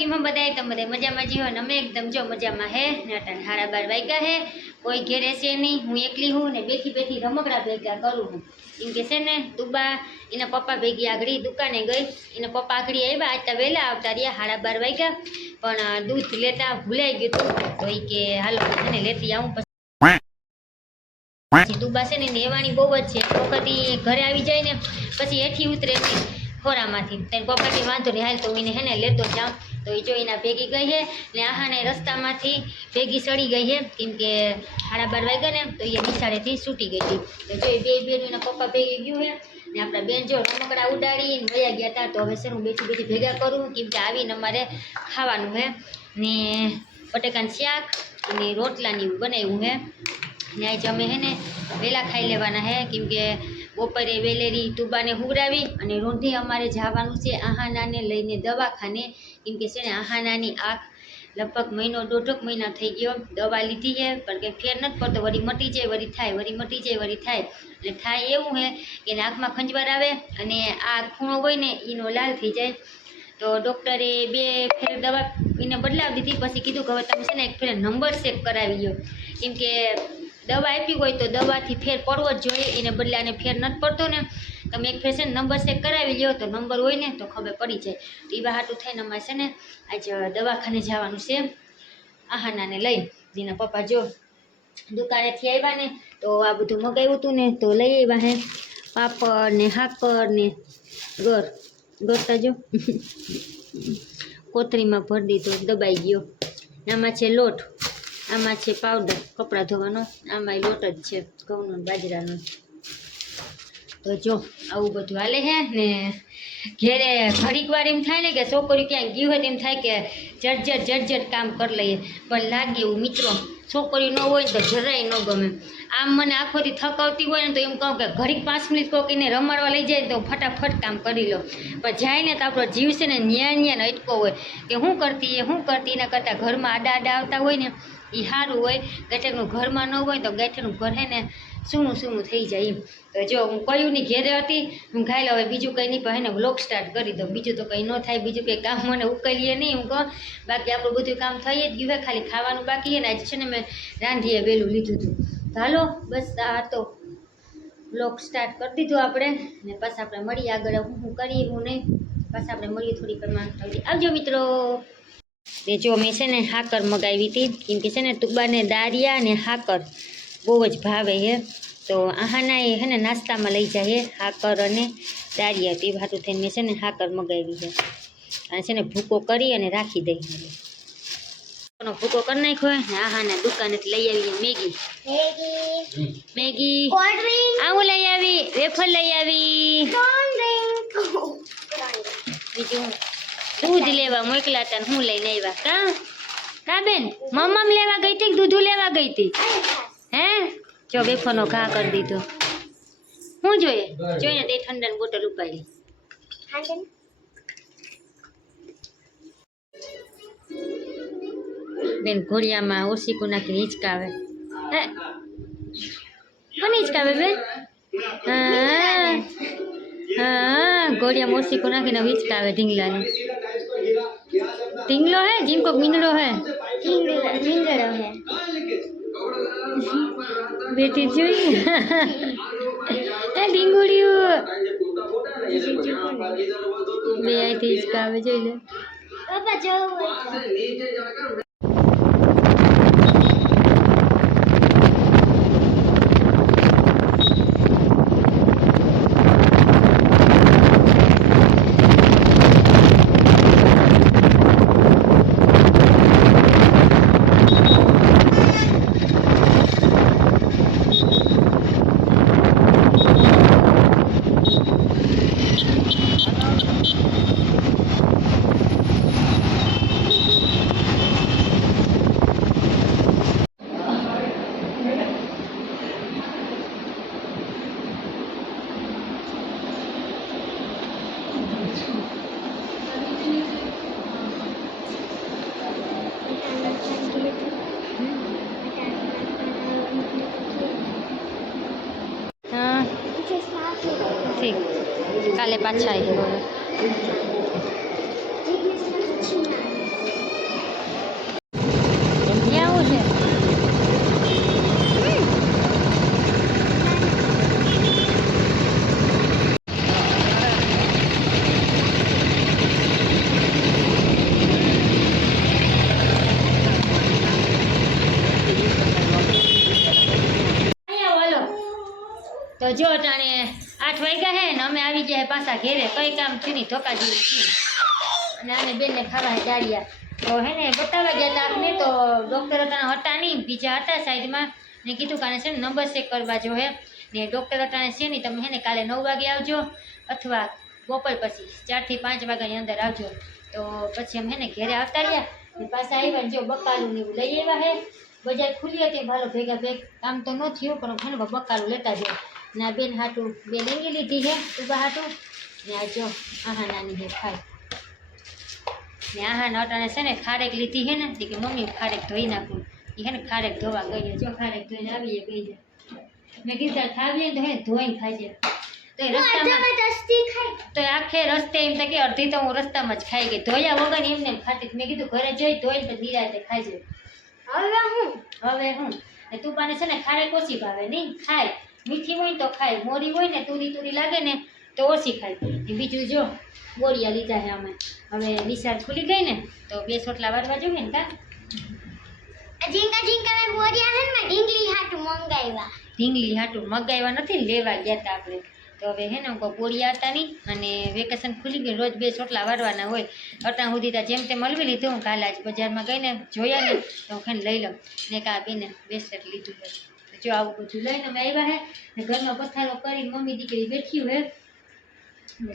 કેમ બધાય તમે બધા મજામાં જીવો ને અમે એકદમ જો મજામાં હે ને અટાણે 12:30 વાગ્યા હે કોઈ ઘેરે છે નહીં હું એકલી હું ને બેઠી રમકડા ભેગા કરું હું એમ કે છે ને તુબા એના પપ્પા ભેગી આગળ દુકાને ગઈ એના પપ્પા આગળ આવ્યા આટલા વહેલા આવતા રહ્યા 12:30 વાગ્યા પણ દૂધ લેતા ભૂલાઈ ગયું હતું તો એ કે હાલો એને લેતી આવું પછી તુબા છે ને એવાણી બહુ જ છે વખત ઘરે આવી જાય ને પછી હેઠી ઉતરે નહીં ખોરામાંથી તેને પપ્પા કે વાંધો નહીં હાલ તો એને હે ને લેતો જાઉં તો એ જો એના ભેગી ગઈ છે ને આહાને રસ્તામાંથી ભેગી સડી ગઈ છે કેમ કે 12:30 વાગ્યા ને તો એ નિશાળેથી છૂટી ગઈ હતી તો જો બે બેન એના પપ્પા ભેગી ગયું છે ને આપણા બેન જો રમકડા ઉડાડીને વયા ગયા હતા તો હવે છે હું બેઠી ભેગા કરું કેમ કે આવીને અમારે ખાવાનું છે ને બટેકાનું શાક અને રોટલાની બનાવ્યું છે ને આજે અમે હે ને વહેલા ખાઈ લેવાના છે કેમ કે બપોરે વેલેરી તુબાને હુવડાવી અને રોંઢે અમારે જવાનું છે આહાનાને લઈને દવાખાને કેમ કે છે ને આહાનાની આંખ લગભગ મહિનો 1.5 મહિના થઈ ગયો દવા લીધી છે પણ કંઈ ફેર નથી પડતો વળી મટી જાય વળી થાય વળી મટી જાય વળી થાય અને થાય એવું છે કે આંખમાં ખંજવાર આવે અને આ ખૂણો હોય ને એનો લાલ થઈ જાય તો ડૉક્ટરે 2 ફેર દવા એને બદલાવી દીધી પછી કીધું કે હવે તમે છે ને એક ફેર નંબર ચેક કરાવી લો કેમ કે દવા આપી હોય તો દવાથી ફેર પડવો જ જોઈએ એને બદલે આને ફેર નથી પડતો ને તમે એક ફેર છે ને નંબર ચેક કરાવી લ્યો તો નંબર હોય ને તો ખબર પડી જાય તો એ બહાટું થઈને અમારે છે ને આજે દવાખાને જવાનું છે આહાનાને લઈ જેના પપ્પા જો દુકાનેથી આવ્યા ને તો આ બધું મગાવ્યું હતું ને તો લઈ આવ્યા હે પાપડ ને હાકર ને ગરતા જો કોથળીમાં ભરી દીધો દબાઈ ગયો આમાં છે લોટ આમાં છે પાવડર કપડાં ધોવાનો આમાં લોટ જ છે ઘઉંનો બાજરાનો તો જો આવું બધું હાલે છે ને ઘેરે ઘડીક વાર એમ થાય ને કે છોકરી ક્યાંય ગયું હોય એમ થાય કે જટ કામ કરી લઈએ પણ લાગે એવું મિત્રો છોકરી ન હોય ને તો જરાય ન ગમે આમ મને આખોથી થકાવતી હોય ને તો એમ કહું કે ઘડીક 5 મિનિટ કોક એને રમાડવા લઈ જાય ને તો ફટાફટ કામ કરી લો પણ જાય ને તો આપણો જીવ છે ને ન્યા અટકો હોય કે શું કરતી એના કરતાં ઘરમાં આડા આવતા હોય ને એ સારું હોય ગાંઠેનું ઘરમાં ન હોય તો ગાંઠેનું ઘર હે ને સૂનું થઈ જાય એમ તો જો હું કયું ની ઘેરે હતી હું ખાઈ લો હવે બીજું કંઈ નહીં પણ હે ને વ્લોગ સ્ટાર્ટ કરી દઉં બીજું તો કંઈ ન થાય બીજું કંઈ કામ મને ઉકેલીએ નહીં હું કહું બાકી આપણું બધું કામ થઈ જ ગયું હોય ખાલી ખાવાનું બાકી છે ને આજે છે ને મેં રાંધીએ વહેલું લીધું હતું તો હાલો બસ આ તો વ્લોગ સ્ટાર્ટ કરી દીધું આપણે ને પાછા આપણે મળીએ આગળ હું કરીએ હું નહીં પાછા આપણે મળીએ થોડીક આવજો મિત્રો તે જો મેં છે ને હાકર મગાવી હતી કેમ કે છે ને તુબાને દારિયા ને હાકર બહુ જ ભાવે છે તો આહાના એ છે ને નાસ્તામાં લઈ જાય હાકર અને દારિયા તે વાતું થઈને મેં છે ને હાકર મગાવી છે અને છે ને ભૂકો કરી અને રાખી દઈ ભૂકો કરી નાખ્યો ને આહાના દુકાનેથી લઈ આવીએ મેગી આવું લઈ આવી વેફર લઈ આવી બીજું દૂધ લેવા મોકલા હતા હું લઈને આવ્યા કા બેન મમ્મ લેવા ગઈ હતી દૂધ લેવા ગઈ હતી હે જો વેફરનો ઘા કરી દીધો હું જોઈને તે ઠંડાની બોટલ ઉપાડી બેન ઘોડિયામાં ઓશીકું નાખીને હિંચકાવે હે કોને હિંચકાવે બેન હા ઘોડિયામાં ઓશીકું નાખીને હિંચકાવે ઢીંગલાને ઢીંગલો હે જીમકો મીંદડો હે બેટી જોઈ ઢીંગુડિયું બે આઈથી હિંચકાવે જોઈ લે ઠીક કાલે પાછા આવી તો જો અટાણે 8 વાગ્યા હે ને અમે આવી ગયા પાછા ઘેરે, કઈ કામ થયું નહીં, ધોકા જેવું થયું. અને આને બેનને ખાવા હે ડાળિયા. તો હે ને બતાવવા ગયા હતા આપને, તો ડૉક્ટર અટાણે હતા નહીં, બીજા હતા સાઈડમાં, ને કીધું કાને છે ને નંબર ચેક કરવા જો હે ને ડૉક્ટર અટાણે છે નહીં, તમે હે ને કાલે 9 વાગે આવજો અથવા બપોર પછી 4 થી 5 વાગ્યાની અંદર આવજો. તો પછી અમે હે ને ઘેરે આવતા રહ્યા ને પાછા આવ્યા ને જો બકાલું ને એવું લઈ આવ્યા હે. બજાર ખુલી હતી ભાલો ભેગા ભેગ, કામ તો ન થયું પણ ઘણું બકાલું લેતા જાય. ને આ બેન હાટું 2 લેંગી લીધી છે ઊભા હાટું, ને આ જો આહા નાની હે ખાય. ને આહા અટાણે છે ને ખારેક લીધી છે ને, કે મમ્મી ખારેક ધોઈ નાખું, એ હે ને ખારેક ધોવા ગઈ, જો ખારેક ધોઈને આવીએ ગઈ છે. મેં કીધું ખાવીએ તો હે ધોઈને ખાજે. તો રસ્તામાં તો આખે રસ્તે એમ થાય કે અડધી તો હું રસ્તામાં જ ખાઈ ગઈ, ધોયા વગર એમને ખાતી. મેં કીધું ઘરે જઈ ધોઈને પછી નિરાતે ખાજે. હવે હું ને તું પાને છે ને ખારેક ઓછી ભાવે નહીં, ખાય મીઠી હોય તો ખાય, મોરી હોય ને તુરી લાગે ને તો ઓછી ખાય. બીજું જો બોરિયા લીધા છે અમે, હવે નિશાળ ખુલી ગઈ ને તો 2 સોટલા વારવા જોઈએ ને. કા ઢીંગલી હાટું મંગાવ્યા નથી, લેવા ગયા હતા આપણે. તો હવે હે ને કોઈ બોરિયા હતા નહીં, અને વેકેશન ખુલી ગયું, રોજ 2 સોટલા વારવાના હોય. અટાણ સુધી ત્યાં જેમ તેમ મળવી લીધું. હું કાલે આજ બજારમાં ગઈને જોયા ને તો હું ખાઈને લઈ લઉં ને. કા બેને બ્રેસલેટ લીધું હોય. જો આવું બધું લઈને અમે આવ્યા હે ને ઘરનો પથારો કરી મમ્મી દીકરી બેઠી હોય.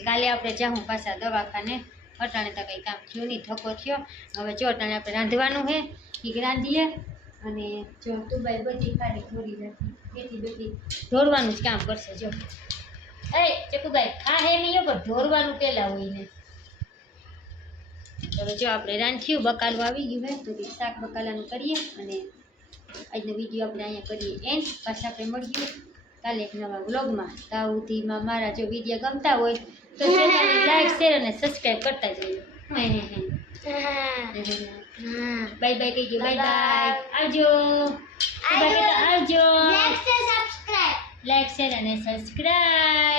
કાલે આપણે જાઉં પાછા દવાખાને. અટાણે તો કંઈ કામ થયું નહીં, ધક્કો થયો. હવે જો અટાણે આપણે રાંધવાનું છે, એ રાંધીએ. અને જો તુબાઈ બધી ખાલી થોડી રાખી બેઠી ઢોરવાનું જ કામ કરશે. જો એ ચકુભાઈ ખા હે નહીં પણ ઢોરવાનું પહેલાં હોય ને. હવે જો આપણે રાંધ્યું, બકાલું આવી ગયું હોય તો શાક બકાલાનું કરીએ. અને આજનો વિડીયો આપણે અહીંયા કરીએ એન્ડ. પાછા આપણે મળીએ કાલે એક નવા વ્લોગમાં. ત્યાં સુધીમાં મારા જો વિડીયો ગમતા હોય તો ચેનલને લાઈક શેર અને સબસ્ક્રાઈબ કરતા જઈએ. બાય બાય કહી ગયો, બાય બાય, આવજો. આવજો, લાઈક શેર અને સબસ્ક્રાઈબ.